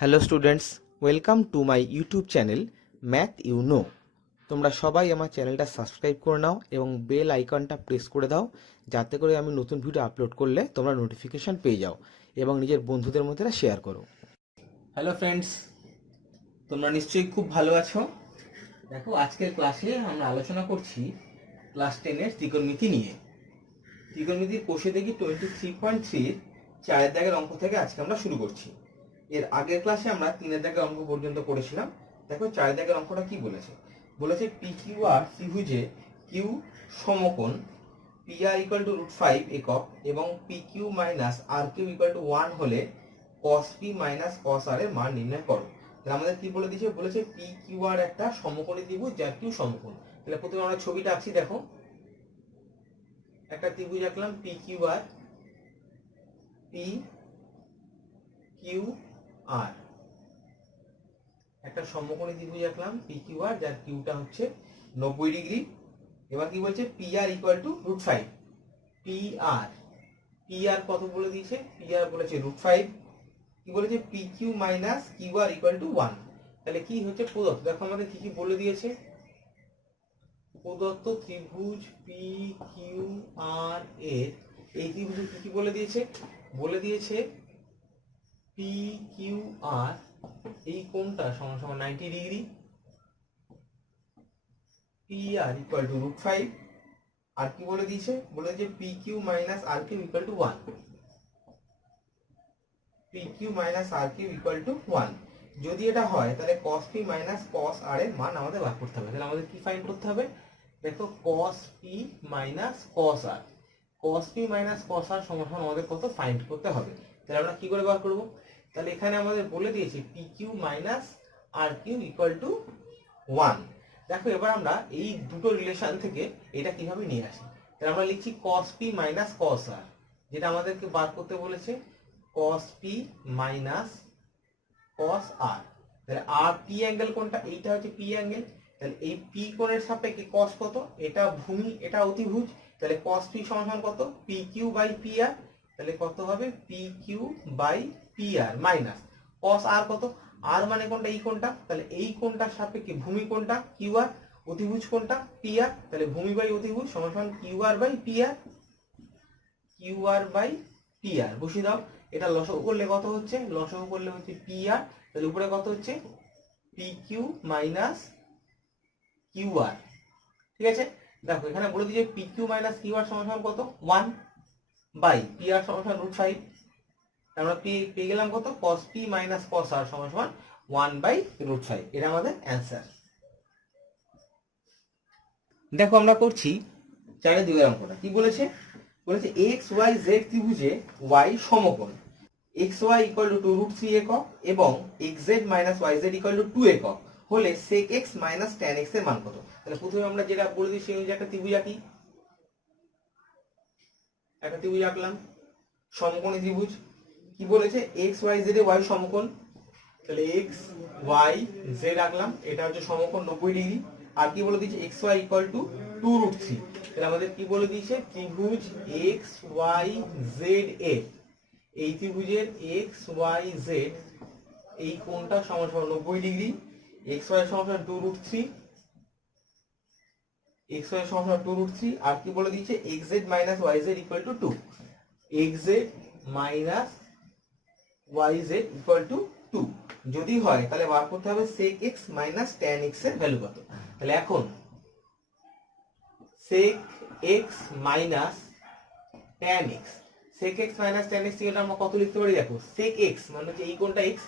Hello students, welcome to my YouTube channel math you know. তোমরা সবাই আমার চ্যানেলটা সাবস্ক্রাইব করে নাও এবং বেল আইকনটা প্রেস করে দাও, যাতে করে আমি নতুন ভিডিও আপলোড করলে তোমরা নোটিফিকেশান পেয়ে যাও এবং নিজের বন্ধুদের মধ্যে শেয়ার করো। হ্যালো ফ্রেন্ডস, তোমরা নিশ্চয়ই খুব ভালো আছো। দেখো, আজকের ক্লাসে আমরা আলোচনা করছি ক্লাস 10-এর ত্রিকোণমিতি নিয়ে। ত্রিকোণমিতির কোষে দেখি 23.3 চারের দাগের অঙ্ক থেকে আজকে আমরা শুরু করছি। এর আগের ক্লাসে আমরা 3-এর দাগের অঙ্ক পর্যন্ত করেছিলাম। দেখো, 4-এর দাগের অঙ্কটা কি বলেছে। বলেছে পি কিউ আর ত্রিভুজে কিউ সমকোণ পি আর ইকুয়াল টু √5 একক এবং P Q minus R Q equal to 1 হলে কস পি মাইনাস কস আর এর মান নির্ণয় করো। তাহলে আমাদের কি বলে দিয়েছে, বলেছে পি কিউ আর একটা সমকোণী ত্রিভুজ যার কিউ সমকোণ। তাহলে প্রথমে আমরা ছবিটা আঁকছি। দেখো, একটা ত্রিভুজ আঁকলাম পি কিউ আর, পি কিউ আর একটা সমকোণী ত্রিভুজ আঁকলাম পি কিউ আর, যার কিউটা হচ্ছে 90 ডিগ্রি। এবার কি বলছে, P R equal to √5। P R কত বলে দিয়েছে, পি আর বলেছে √5। কি বলেছে, P Q minus Q R equal to 1। তাহলে কি হচ্ছে প্রদত্ত, দেখো আমাদের কি কি বলে দিয়েছে। প্রদত্ত ত্রিভুজ পি কিউ আর এর এই ত্রিভুজে কি কি বলে দিয়েছে, বলে দিয়েছে পি কিউ আর এই কোণটা সমান সমান 90 degree, P R equal to √5। আর কি বলে দিয়েছে, বলে যে P Q minus R Q equal to 1। P Q minus R Q equal to 1 যদি এটা হয়, তাহলে cos p minus cos r এর মান আমাদের বার করতে হবে। তাহলে আমাদের কি ফাইন্ড করতে হবে, দেখো cos p minus cos r, cos p minus cos r সমান আমাদের কত ফাইন্ড করতে হবে। তাহলে আমরা কি করে বার করব, তাহলে এখানে আমাদের বলে দিয়েছে P Q minus R Q equal to 1। দেখো, এবার আমরা এই দুটো রিলেশন থেকে এটা কিভাবে নিয়ে আসি। তাহলে আমরা লিখছি cos p minus cos r, যেটা আমাদেরকে বার করতে বলেছে cos p minus cos r। তাহলে আর পি অ্যাঙ্গেল কোনটা, এইটা হচ্ছে পি অ্যাঙ্গেল। তাহলে এই পি কোণের সাপেক্ষে cos কত, এটা ভূমি এটা অতিভুজ। তাহলে cos p সমান কত, P Q by P R. তাহলে কত হবে, P Q by P R minus cos r কত, আর মানে কোনটা, এই কোণটা। তাহলে এই কোণটার সাপেক্ষে ভূমি কোণটা কিউ আর, অতিভুজ কোণটা পি আর। তাহলে ভূমি বাই অতিভুজ সমান সমান Q R by P R, Q R by P R বসিয়ে দাও। এটা লসাগু করলে কত হচ্ছে, লসাগু করলে হচ্ছে পি আর। তাহলে উপরে কত হচ্ছে, পি কিউ মাইনাস কিউ আর। ঠিক আছে, দেখো এখানে বলে দিয়েছে পি কিউ মাইনাস কিউ আর সমান সমান কত, 1 বাই পি আর সমান সমান √5। আমরা পেয়ে গেলাম কত, cos p minus cos r সমান সমান 1 বাই √5। এটা আমাদের অ্যান্সার। দেখো, আমরা করছি 4-এর দুইয়ের অঙ্কটা। কি বলেছে, বলেছে এক্স ওয়াই জেড ত্রিভুজে ওয়াই সমকোণ এক্স ওয়াই ইকুয়াল টু 2√3 একক এবং X Z minus Y Z equal to 2 একক হলে sec x minus tan x এর মান কত। তাহলে প্রথমে আমরা যেটা বলে দিই সেই অনুযায়ী একটা ত্রিভুজ আঁকি। একটা ত্রিভুজ আঁকলাম, সমকোণী ত্রিভুজ। কি বলেছে, X Y Z A Y সমকোণ। তাহলে এক্স ওয়াই জেড আঁকলাম, এটা হচ্ছে সমকোণ 90 ডিগ্রি। আর কি বলে দিয়েছে, এক্স ওয়াই ইকুয়াল টু 2√3। তাহলে আমাদের কি বলে দিয়েছে, ত্রিভুজ এক্স ওয়াই জেড এ এই ত্রিভুজের এক্স ওয়াই জেড এই কোণটা সমান সমান 90 ডিগ্রি। এক্স ওয়াই সমান সমান 2√3, এক্স ওয়াই সমান সমান 2√3। আর কি বলে দিয়েছে, X Z minus Y Z equal to 2, X Z minus Y Z equal to 2 যদি হয়, তাহলে বার করতে হবে sec x minus tan x এর ভ্যালু কত। তাহলে এখন sec x minus tan x, sec x minus tan x থেকে আমরা কত লিখতে পারি, দেখো sec x মানে হচ্ছে এই কোণটা x,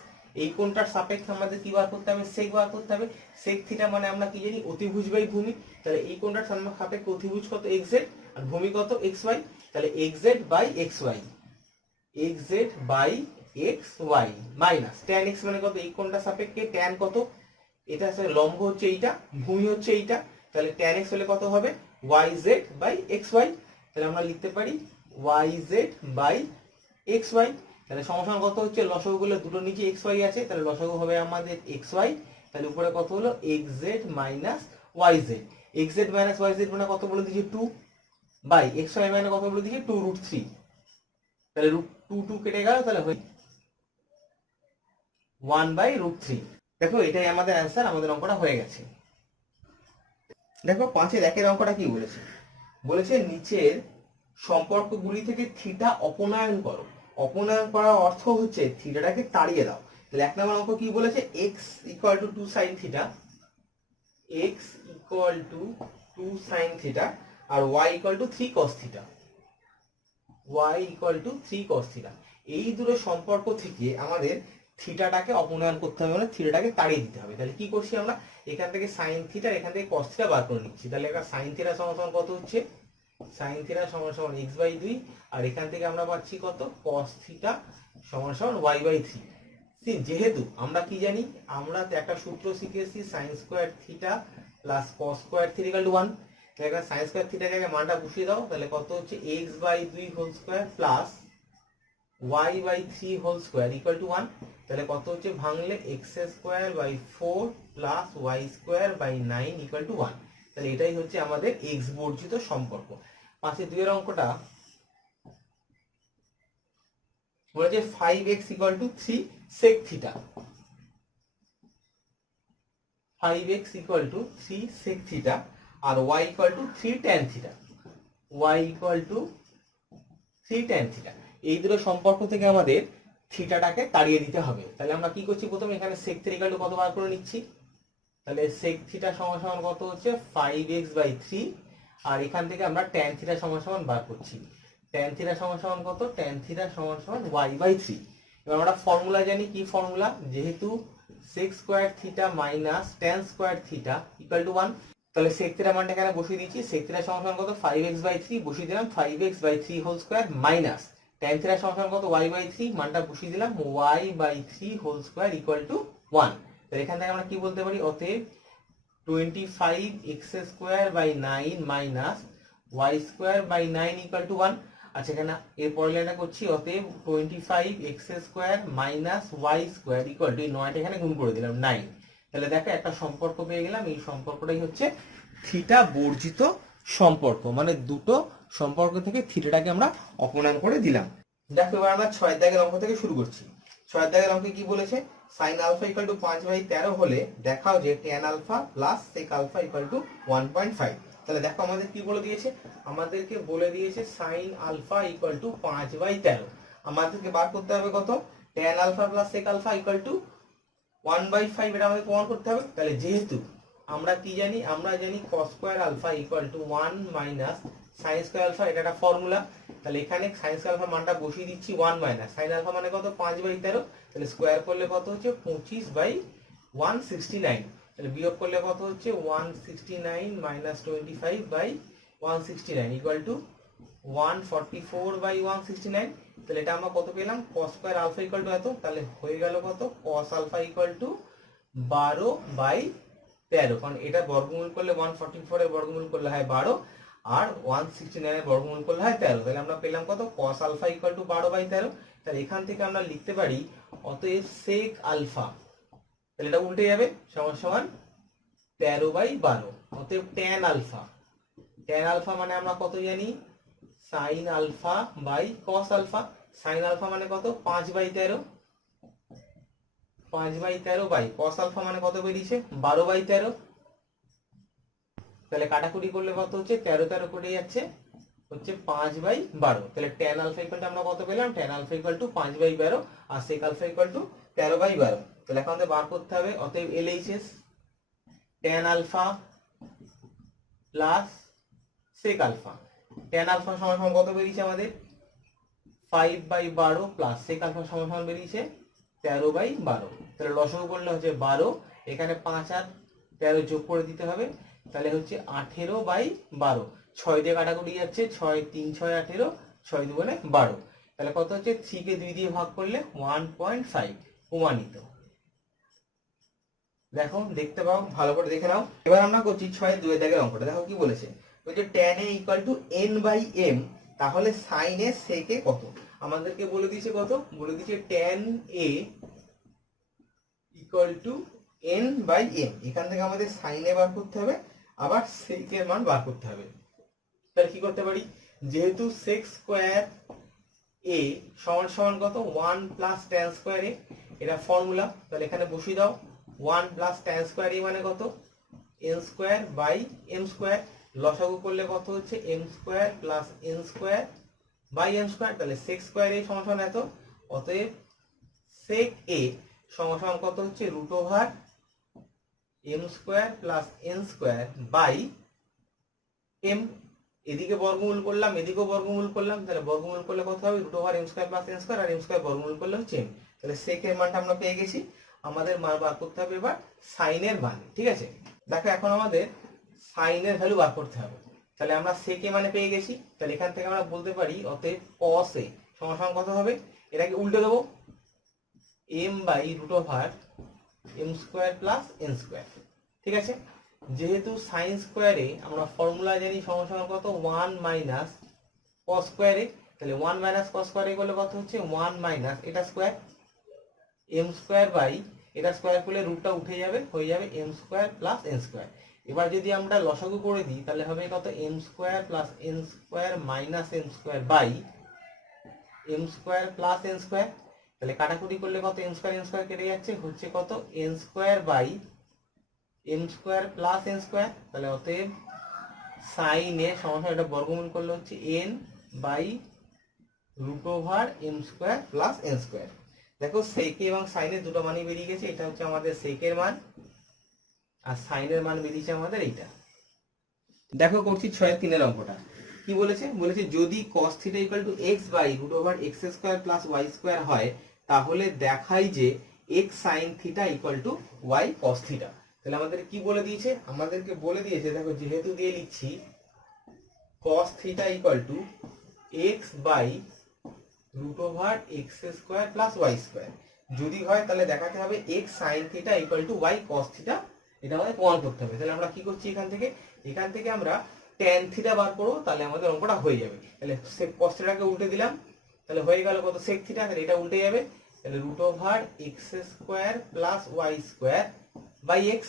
এই কোণটার সাপেক্ষে আমাদের কি বার করতে হবে, sec বার করতে হবে। sec থিটা মানে আমরা কি জানি, অতিভুজ বাই ভূমি। তাহলে এই কোণটার সাপেক্ষে অতিভুজ কত, xz, আর ভূমি কত, xy। তাহলে xz by xy, xz by xy minus tan x মানে কত, এই কোণটার সাপেক্ষে tan কত, এটা আসলে লম্ব হচ্ছে এইটা, ভূমি হচ্ছে এইটা। তাহলে tan x হলে কত হবে, yz বাই xy। তাহলে আমরা লিখতে পারি yz বাই xy। তাহলে সমান কত হচ্ছে, লসাগু করলে দুটো নিচে xy আছে, তাহলে লসাগু হবে আমাদের xy। তাহলে উপরে কত হলো, xz minus yz। xz minus yz মানে কত বলে দিয়েছে, 2 বাই xy মানে কত বলে দিয়েছে, 2√3। তাহলে √2 কেটে গেল, তাহলে হয়ে 1/√3। দেখো এটাই আমাদের অ্যান্সার, আমাদের অঙ্কটা হয়ে গেছে। দেখো 5-এর 1-এর অঙ্কটা কি বলেছে, বলেছে নিচের সম্পর্কগুলি থেকে থিটা অপনয়ন করো। অপনয়ন করার অর্থ হচ্ছে থিটাটাকে তাড়িয়ে দাও। তাহলে 1 নম্বর অঙ্ক কি বলেছে, x = 2 sin theta, x = 2 sin theta আর y = 3 cos theta, y = 3 cos theta. এই দুটো সম্পর্ক থেকে আমাদের থিটাটাকে অপনয়ন করতে হবে, মানে থিটাটাকে তাড়িয়ে দিতে হবে। তাহলে কি করছি আমরা, এখান থেকে sin থিটা, এখান থেকে cos থিটা বার করে নিচ্ছি। তাহলে এটা sin থিটা সমান কত হচ্ছে, sin থিটা সমান x/2 আর এখান থেকে আমরা পাচ্ছি কত, cos থিটা সমান y/3। যেহেতু আমরা কি জানি, আমরা একটা সূত্র শিখেছি sin² theta plus cos² theta = 1। তাহলে sin² থিটার জায়গায় মানটা বসিয়ে দাও, তাহলে কত হচ্ছে x/2² প্লাস y/3² = 1। তাহলে কত হচ্ছে, ভাঙলে x²/4 প্লাস y²/9 = 1। তাহলে এটাই হচ্ছে আমাদের x বর্জিত সম্পর্ক। 5-এর 2-এর অঙ্কটা বলেছে 5x = 3 sec theta, 5x = 3 sec theta আর y = 3 tan theta, y = 3 tan theta. এই দুটো সম্পর্ক থেকে আমাদের থিটাটাকে তাড়িয়ে দিতে হবে। তাহলে আমরা কি করছি, প্রথমে এখানে sec থিটা = কত বার করে নিচ্ছি। তাহলে sec থিটা সমান কত হচ্ছে 5x/3 আর এখান থেকে আমরা tan থিটা সমান বার করছি। tan থিটা সমান কত, tan থিটা সমান y/3। এবার আমরা ফর্মুলা জানি, কি ফর্মুলা, যেহেতু sec² theta minus tan² theta = 1। তাহলে sec থিটা মানটা এখানে বসিয়ে দিচ্ছি। sec থিটা সমান কত, 5x/3 বসিয়ে দিলাম, 5x/3² মাইনাস tan থিটা সমান কত, y/3 মানটা বসিয়ে দিলাম, y/3² = 1। তাহলে এখান থেকে আমরা কি বলতে পারি, অতএব 25x²/9 মাইনাস y²/9 = 1। আচ্ছা এখানে এর পরের লাইনটা করছি, অতএব 25x² মাইনাস y² = এই 9টা এখানে গুণ করে দিলাম 9। তাহলে দেখো একটা সম্পর্ক পেয়ে গেলাম, এই সম্পর্কটাই হচ্ছে থিটা বর্জিত সম্পর্ক, মানে দুটো সম্পর্ক থেকে থিটাটাকে আমরা অপনয়ন করে দিলাম। দেখো এবার আমরা 6-এর দাগের অঙ্ক থেকে শুরু করছি। 6-এর দাগের অঙ্কে কি বলেছে, sin α = 5/13 হলে দেখাও যে tan α প্লাস sec α = 1.5। তাহলে দেখো আমাদের কি বলে দিয়েছে, আমাদেরকে বলে দিয়েছে sin α = 5/13। আমাদেরকে বার করতে হবে কত, tan α প্লাস sec α = 1/5। এটা আমাদের প্রমাণ করতে হবে। তাহলে যেহেতু আমরা কি জানি, আমরা জানি cos² α = 1 মাইনাস sin² α, এটা একটা ফর্মুলা। তাহলে এখানে sin² α মানটা বসিয়ে দিচ্ছি 1 মাইনাস sin α মানে কত, 5/13। তাহলে স্কয়ার করলে কত হচ্ছে 25/169। তাহলে বিয়োগ করলে কত হচ্ছে 169 - 25/169 = 144/169। তাহলে এটা আমরা কত পেলাম, cos² α = এত, তাহলে হয়ে গেল কত, cos α = 12/13। কারণ এটা বর্গমূল করলে 144 এর বর্গমূল করলে হয় 12 আর 169 এর বর্গমূল করলে হয় 13। তাহলে আমরা পেলাম কত, cos α = 12/13। তাহলে এখান থেকে আমরা লিখতে পারি অতএব sec α, তাহলে এটা উল্টে যাবে, সমান 13/12। অতএব tan α, tan α মানে আমরা কত জানি, sin α cos α। sin α মানে কত, 5/13, 5/13 cos α মানে কত বেরিয়েছে, 12/13। তাহলে কাটাকুটি করলে কত হচ্ছে, 13 13 কেটে যাচ্ছে, হচ্ছে 5/12। তাহলে tan α = আমরা কত পেলাম, tan α = 5/12 আর sec α = 13/12। তাহলে এখন আমাদের বার করতে হবে, অতএব LHS tan α plus sec α। tan α সমান কত বেরিয়েছে আমাদের, 5/12 প্লাস sec α সমান বেরিয়েছে 13/12। তাহলে লসাগু করলে হচ্ছে 12, এখানে 5 আর 13 যোগ করে দিতে হবে, তাহলে হচ্ছে 18/12। 6 দিয়ে কাটাকুটি যাচ্ছে, 6 3 6 18, 6 2 12। তাহলে কত হচ্ছে, 3 কে 2 দিয়ে ভাগ করলে 1.5 প্রমাণিত। দেখো দেখতে পাও, ভালো করে দেখে নাও। এবার আমরা করছি 6-এর 2 দাগের অঙ্কটা। দেখো কি বলেছে, বলছে tan a = n/m, তাহলে sin a sec a কত। আমাদেরকে বলে দিয়েছে কত, বলে দিয়েছে tan a = n/m। এখান থেকে আমাদের sin a বার করতে হবে, আবার sec এর মান বার করতে হবে। তাহলে কি করতে পারি, যেহেতু sec² a সমান কত, 1 + tan² a, এটা ফর্মুলা, তাহলে এখানে বসিয়ে দাও 1 প্লাস tan স্কয়ার a মানে কত n square by m square, লসাগু করলে কত হচ্ছে m square plus n square by m square, তাহলে sec স্কয়ার a সমান এত, অতএব sec a সমান কত হচ্ছে root over m square plus n square by m, এদিকে বর্গমূল করলাম এদিকেও বর্গমূল করলাম, তাহলে বর্গমূল করলে কত হবে root over m square plus n square, আর m স্কয়ার বর্গমূল করলে হচ্ছে m, তাহলে sec এর মানটা আমরা পেয়ে গেছি। আমাদের মান বার করতে হবে এবার sin এর মান, ঠিক আছে। দেখো এখন আমাদের sin এর ভ্যালু বার করতে হবে, তাহলে আমরা sec এ মানে পেয়ে গেছি, তাহলে এখান থেকে আমরা বলতে পারি অতএব cos a সমান কত হবে, এটাকে উল্টে দেবো m by root over m square plus n square, ঠিক আছে। যেহেতু sin স্কয়ারে আমরা ফর্মুলা জানি সমান কত 1 মাইনাস cos স্কয়ারে, তাহলে 1 মাইনাস cos স্কয়ারে করলে কত হচ্ছে 1 মাইনাস এটা স্কয়ার m স্কয়ার বাই এটা স্কয়ার করলে রুটটা উঠে যাবে, হয়ে যাবে m square plus n square. এবার যদি আমরা লসাগু করে দিই তাহলে হবে কত m square plus n square minus m square by m square plus n square, তাহলে কাটাকুটি করলে কত m স্কয়ার কেটে যাচ্ছে, হচ্ছে কত n square by m square plus n square, তাহলে অতএব sin এ সমান এটা বর্গমূল করলে হচ্ছে n by root over m square plus n square. দেখো sec এবং sin এর দুটো মানই বেরিয়ে গেছে, এটা হচ্ছে আমাদের sec এর মান আর sin এর মান বেরিয়েছে আমাদের এইটা। দেখো করছি 6-3 এর অঙ্কটা কি বলেছে, বলেছে যদি cos θ = x by root over x square plus y square হয় তাহলে দেখাই যে x sin θ = y cos θ। তাহলে আমাদের কি বলে দিয়েছে, আমাদেরকে বলে দিয়েছে দেখো যেহেতু দিয়ে লিখছি cos θ = x by root over x square plus y square, যদি হয় তাহলে দেখাতে হবে x sin θ = y cos θ, এটা আমাদের প্রমাণ করতে হবে। তাহলে আমরা কি করছি এখান থেকে আমরা tan θ বার করব, তাহলে আমাদের অঙ্কটা হয়ে যাবে। তাহলে sec cos θ কে উল্টে দিলাম, তাহলে হয়ে গেল কত sec θ, তাহলে এটা উল্টে যাবে, তাহলে root over x square plus y square by x,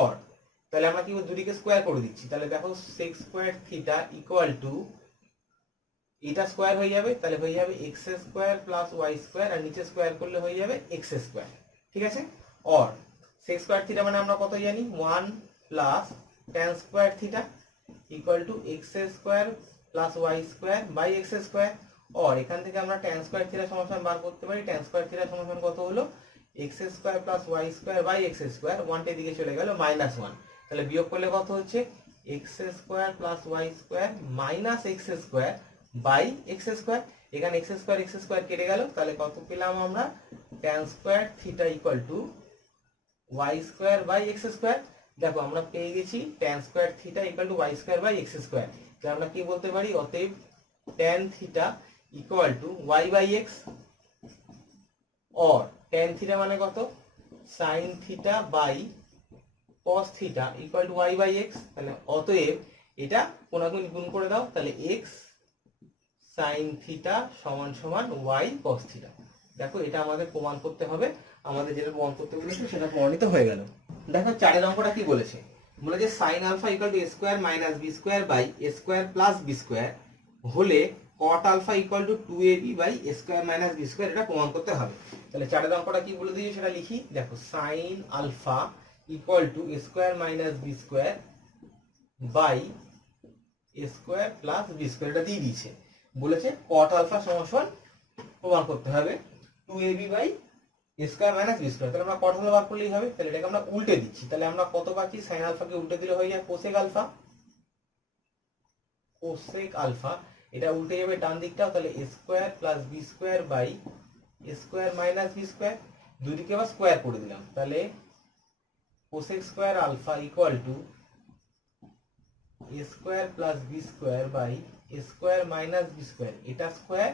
or তাহলে আমরা কি দুদিকে স্কয়ার করে দিচ্ছি, তাহলে দেখো sec স্কয়ার θ = এটা স্কয়ার হয়ে যাবে, তাহলে হয়ে যাবে x square plus y square, আর নিচে স্কয়ার করলে হয়ে যাবে x স্কয়ার, ঠিক আছে। অর sec স্কয়ার θ মানে আমরা কত জানি 1 plus tan square θ = x square plus y square by x square, or এখান থেকে আমরা tan স্কয়ার θ সমান বার করতে পারি, tan স্কয়ার θ সমান কত হলো x square plus y square by x square, 1 টা দিকে চলে গেল -1, তাহলে বিয়োগ করলে কত হচ্ছে x square plus y square minus x square by x square, এখানে x স্কয়ার কেটে গেল, তাহলে কত পেলাম আমরা tan square θ = y square by x square. দেখো আমরা পেয়ে গেছি tan square θ = y square by x square, তাহলে আমরা কি বলতে পারি অতএব tan θ = y by x, or tan θ মানে কত sin θ by cos θ = y by x, তাহলে অতএব এটা কোনাকুনি গুণ করে দাও, তাহলে x sin θ সমান সমান y cos θ। দেখো এটা আমাদের প্রমাণ করতে হবে, আমাদের যেটা প্রমাণ করতে বলেছে সেটা প্রমাণিত হয়ে গেল। দেখো 4 অঙ্কটা কি বলেছে, বলেছে sin α = a square minus b square by a square plus b square হলে cot α = 2ab by a square minus b square, এটা প্রমাণ করতে হবে। তাহলে 4 অঙ্কটা কি বলে দিয়েছে সেটা লিখি, দেখো sin α = a square minus b square by a square plus b square, এটা দিয়ে দিয়েছে, বলেছে cot α সমান প্রমাণ করতে হবে 2ab by a square minus b square, তাহলে আমরা cot α বার করলেই হবে, তাহলে এটাকে আমরা উল্টে দিচ্ছি, তাহলে আমরা কত পাচ্ছি sin α কে উল্টে দিলে হয়ে যায় cosec α, এটা উল্টে যাবে ডান দিকটাও, তাহলে a square plus b square by a square minus b square, দুই দিকে আবার স্কয়ার করে দিলাম, তাহলে cosec square α = a square plus b square by a square minus b square, এটা স্কয়ার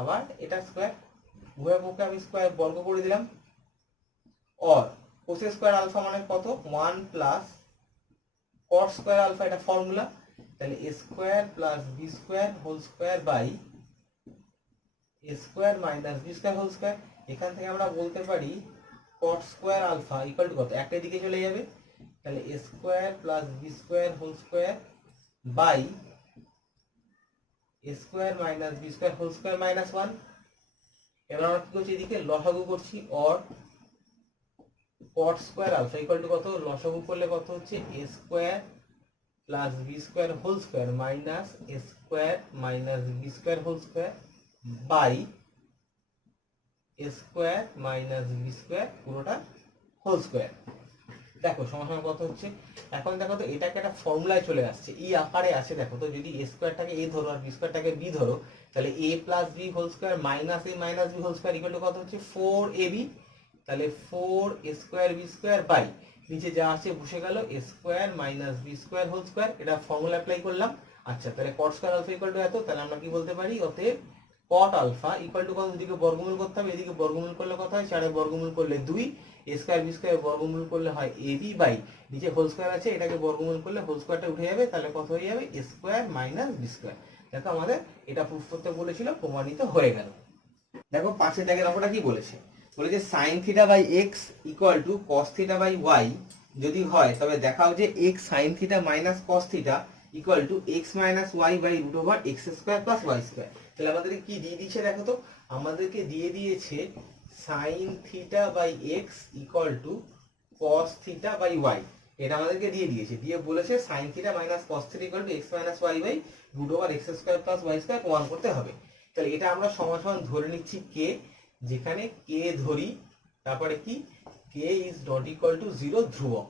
আবার এটা স্কয়ার, উভয় পক্ষে আমি স্কয়ার বর্গ করে দিলাম, অর cosec স্কয়ার আলফা মানে কত 1 প্লাস cot স্কয়ার আলফা, এটা ফর্মুলা, তাহলে a square plus b square whole square by a square minus b square whole square, এখান থেকে আমরা বলতে পারি cot স্কয়ার আলফা = কত, একটা দিকে চলে যাবে, তাহলে a square plus b square whole square by a square minus b square whole square -1, এবার আমরা কি করছি, এদিকে লসাগু করছি, or cot square alpha equal to কত, লসাগু করলে কত হচ্ছে a square plus B square whole square minus a square minus B square whole square by a square minus B square পুরোটা হোল স্কয়ার। দেখো সমান কত হচ্ছে, এখন দেখো তো এটাকে একটা ফর্মুলায় চলে আসছে, এই আকারে আছে। দেখো তো যদি a স্কয়ারটাকে a ধরো আর b স্কয়ারটাকে b ধরো, তাহলে a plus b whole square minus a minus b whole square equal to কত হচ্ছে 4ab। তাহলে 4a square b square by নিচে যা আছে বসে গেল a square minus b square whole square, এটা ফর্মুলা অ্যাপ্লাই করলাম। আচ্ছা তাহলে cot square alpha equal to এত, তাহলে আমরা কি বলতে পারি, অতএব cot আলফা ইকুয়াল টু কত, এদিকে বর্গমূল করতে হবে, এদিকে বর্গমূল করলে কত হয় 4 এর বর্গমূল করলে 2, a স্কয়ার b স্কয়ার বর্গমূল করলে হয় ab বাই নিচে হোল স্কয়ার আছে, এটাকে বর্গমূল করলে হোল স্কয়ারটা উঠে যাবে, তাহলে কত হয়ে যাবে a square minus b square. দেখো আমাদের এটা প্রুফ করতে বলেছিল, প্রমাণিত হয়ে গেল। দেখো পাশের দাগের অঙ্কটা কি বলেছে, বলেছে sin theta by x equal to cos theta by y যদি হয় তবে দেখাও যে x sin theta minus cos theta equal to x minus y by root over x square plus y square. তাহলে আমাদেরকে কি দিয়ে দিয়েছে, দেখো তো আমাদেরকে দিয়ে দিয়েছে sin theta by x equal to cos theta by y, এটা আমাদেরকে দিয়ে দিয়েছে, দিয়ে বলেছে sin theta minus cos theta equal to x minus y by root over x square plus y square প্রমাণ করতে হবে। তাহলে এটা আমরা সমান সমান ধরে নিচ্ছি k, যেখানে k ধরি, তারপরে কি k is not equal to 0 ধ্রুবক,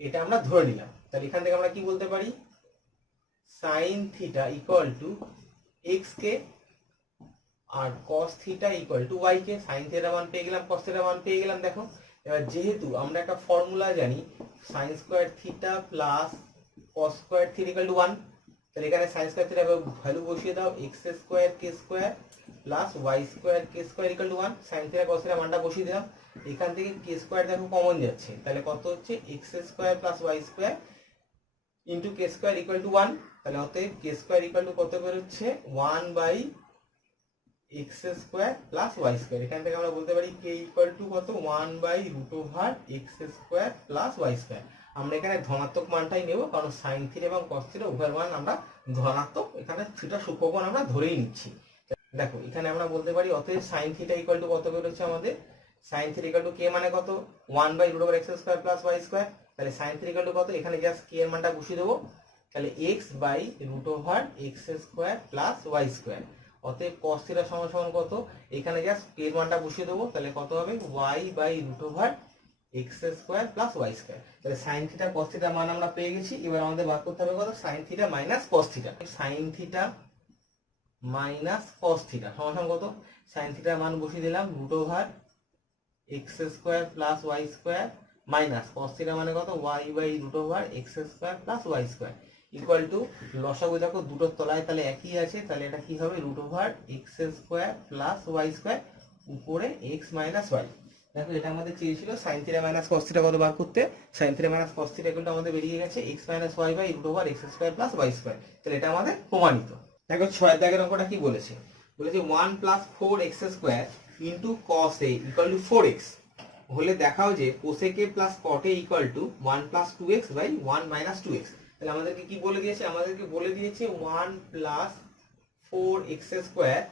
এটা আমরা ধরে নিলাম। তাহলে এখান থেকে আমরা কি বলতে পারি, sin theta equal to x কে আর cos theta equal to y কে, sin থিটা মান পেয়ে গেলাম, cos থিটা মান পেয়ে গেলাম। দেখো এবার যেহেতু আমরা একটা ফর্মুলা জানি sin square theta plus cos square theta equal to 1, তাহলে এখানে sin স্কয়ার থিটা ভ্যালু বসিয়ে দাও, x square k square plus y square k square equal to 1, sin theta cos theta মানটা বসিয়ে দিলাম, এখান থেকে k স্কয়ার দেখো কমন যাচ্ছে, তাহলে কত হচ্ছে x square plus y square into k square equal to 1। তাহলে অতএব k স্কয়ার ইকুয়াল টু কত বের হচ্ছে 1 by x square plus y square, এখান থেকে আমরা বলতে পারি k ইকুয়াল টু কত 1 by root over x square plus y square. আমরা এখানে ধনাত্মক মানটাই নেব, কারণ sin থিটা এবং cos থিটা উভয়ের মান আমরা ধনাত্মক, এখানে থিটা সূক্ষ্মকোণ আমরা ধরেই নিচ্ছি। দেখো এখানে আমরা বলতে পারি অতএব sin থিটা ইকুয়াল টু কত বের হচ্ছে আমাদের, sin theta equal to k মানে কত 1 by root over x square plus y square, তাহলে sin থিটা ইকুয়াল টু কত, এখানে জাস্ট k এর মানটা বসিয়ে দেবো, তাহলে x by root over x square plus y square. অতএব cos থিটা সমান সমান কত, এখানে জাস্ট k এর মানটা বসিয়ে দেবো, তাহলে কত হবে y by root over x square plus y square. তাহলে sin থিটা cos থিটা মান আমরা পেয়ে গেছি, এবার আমাদের বার করতে হবে কত, sin theta minus cos theta. sin theta minus cos theta সমান সমান কত, sin থিটার মান বসিয়ে দিলাম root over x square plus y square minus cos theta মানে কত y by root over x square plus y square equal to লসাগু দেখো দুটোর তলায় তাহলে একই আছে, তাহলে এটা কি হবে root over x square plus y square উপরে x মাইনাস y। দেখো এটা আমাদের চেয়েছিল sin theta minus cos theta কত বার করতে, sin theta minus cos theta equal to আমাদের বেরিয়ে গেছে x minus y by root over x square plus y square. তাহলে এটা আমাদের প্রমাণিত। দেখো 6 দাগের অঙ্কটা কি বলেছে, বলেছে 1 plus 4x square into cos a equal to 4x হলে দেখাও যে cosec a plus cot a equal to 1 plus 2x by 1 minus 2x। তাহলে আমাদেরকে কি বলে দিয়েছে, আমাদেরকে বলে দিয়েছে 1 plus 4x square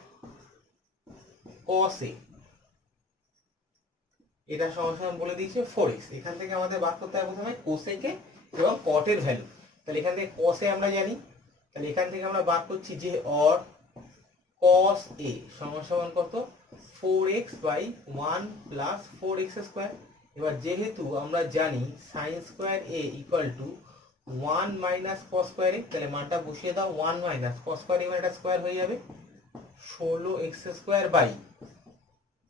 cos a, এটা সমান বলে দিয়েছে 4x। এখান থেকে আমাদের বার করতে হবে প্রথমে cosec a এবং cot এর ভ্যালু। তাহলে এখান থেকে cos a আমরা জানি, তাহলে এখান থেকে আমরা বার করছি যে অর cos a সমান সমান কত 4x by 1 plus 4x square. এবার যেহেতু আমরা জানি sin square a equal to 1 minus cos square a, তাহলে মানটা বসিয়ে দাও 1 মাইনাস cos স্কয়ার a, এটা স্কয়ার হয়ে যাবে 16x square by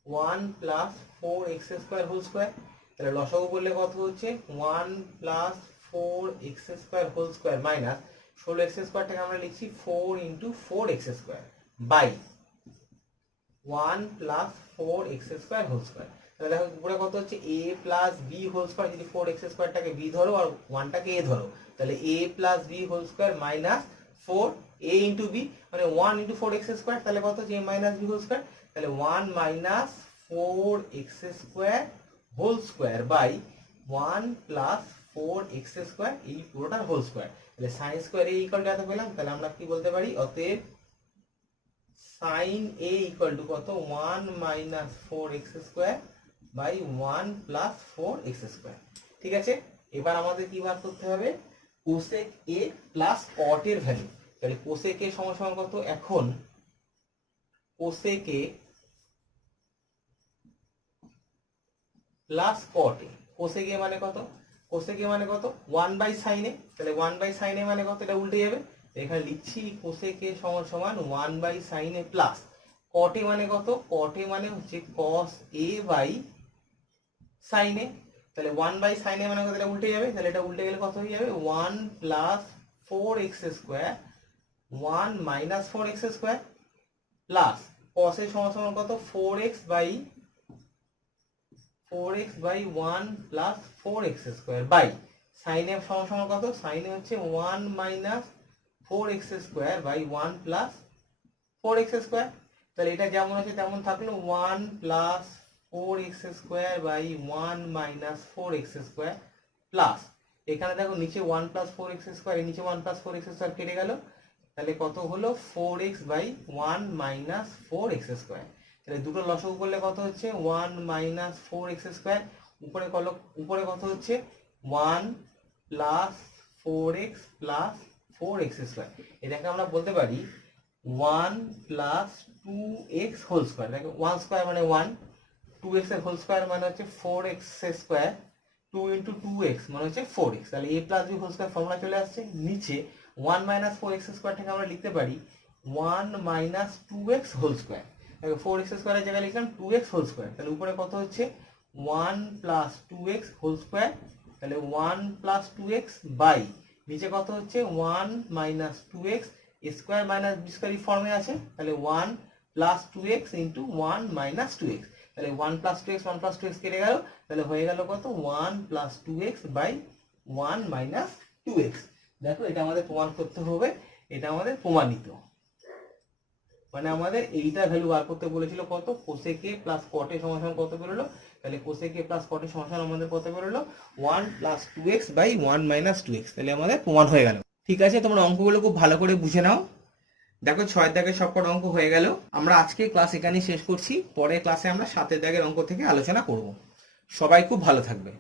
1 plus 4x square whole square. তাহলে লসাগু করলে কত হচ্ছে 1 plus 4x square whole square minus 16x স্কয়ারটাকে আমরা লিখছি 4 into 4x square by 1 plus 4x square whole square. তাহলে দেখো পুরো কত হচ্ছে a plus b whole square, যদি 4x স্কয়ারটাকে b ধরো আর 1টাকে a ধরো, তাহলে a plus b whole square minus 4a into b মানে 1 ইন্টু 4x স্কয়ার, তাহলে কত হচ্ছে a minus b whole square, তাহলে 1 minus 4x square whole square by 1 plus 4x square এই পুরোটা হোল স্কয়ার। তাহলে sin square a equal to এত পেলাম, তাহলে আমরা কি বলতে পারি অতএব সাইন এ ইকুয়াল টু কত 1 minus 4x square by 1 plus 4x square. ঠিক আছে, এবার আমাদের কি বার করতে হবে কোসেক এ প্লাস কট এর ভ্যালু। তাহলে কোসেক এ সমান সমান কত, এখন কোসেক এ প্লাস কট এ, কোসেক এ মানে কত, কোসেক এ মানে কত 1 বাই সাইন এ, তাহলে 1 বাই সাইন এ মানে কত, এটা উল্টে যাবে, এখানে লিখছি কোসেক এ সমান সমান 1 by sine A plus cot A মানে কত, কট এ মানে হচ্ছে কস এ বাই সাইন এ, তাহলে 1 বাই সাইন এ মানে কত, এটা উল্টে যাবে, তাহলে এটা উল্টে গেলে কত হয়ে যাবে 1 plus 4x square 1 minus 4x square plus cos এর সমান সমান কত 4x by 1 plus 4x square by sine এর সমান সমান কত, সাইন এ হচ্ছে 1 minus 4x square by 1 plus 4x square. তাহলে এটা যেমন আছে তেমন থাকলো 1 plus 4x square by 1 minus 4x square plus এখানে দেখো নিচে 1 প্লাস 4x স্কোয়ার, নিচে 1 প্লাস 4x স্কোয়ার কেটে গেল, তাহলে কত হলো 4x by 1 minus 4x square. তাহলে দুটো লসাগু করলে কত হচ্ছে 1 মাইনাস 4x স্কোয়ার, উপরে কত হচ্ছে 1 plus 4x plus 4x square. এটাকে আমরা বলতে পারি 1 প্লাস 2x হোল স্কোয়ার, দেখো 1 স্কোয়ার মানে 1, 2x এর হোল স্কোয়ার মানে হচ্ছে 4x স্কোয়ার, 2 ইন্টু 2x মানে হচ্ছে 4x, তাহলে a plus b whole square formula চলে আসছে। নিচে 1 মাইনাস 4x স্কোয়ারটাকে আমরা লিখতে পারি 1 মাইনাস 2x হোল স্কোয়ার, দেখো 4x স্কোয়ারের জায়গায় লিখলাম 2x হোল স্কোয়ার, তাহলে উপরে কত হচ্ছে 1 প্লাস 2x হোল স্কোয়ার, তাহলে 1 প্লাস 2x বাই নিচে কত হচ্ছে 1 minus 2x square minus B square ফর্মে আছে, তাহলে 1 plus 2x into 1 minus 2x, তাহলে 1 প্লাস 2x 1 প্লাস 2x কেটে গেল, তাহলে হয়ে গেল কত 1 plus 2x by 1 minus 2x। দেখো এটা আমাদের প্রমাণ করতে হবে, এটা আমাদের প্রমাণিত, মানে আমাদের এইটা ভ্যালু বার করতে বলেছিল কত, কোসেক এ প্লাস কট এ সমান সমান কত বেরোলো, তাহলে কোসেক এ প্লাস কট এ সমান সমান আমাদের কত বেরোলো 1 plus 2x by 1 minus 2x, তাহলে আমাদের প্রমাণ হয়ে গেল। ঠিক আছে, তোমরা অঙ্কগুলো খুব ভালো করে বুঝে নাও। দেখো 6 দাগের সবকটা অঙ্ক হয়ে গেল। আমরা আজকে ক্লাস এখানেই শেষ করছি, পরের ক্লাসে আমরা 7 দাগের অঙ্ক থেকে আলোচনা করব। সবাই খুব ভালো থাকবে।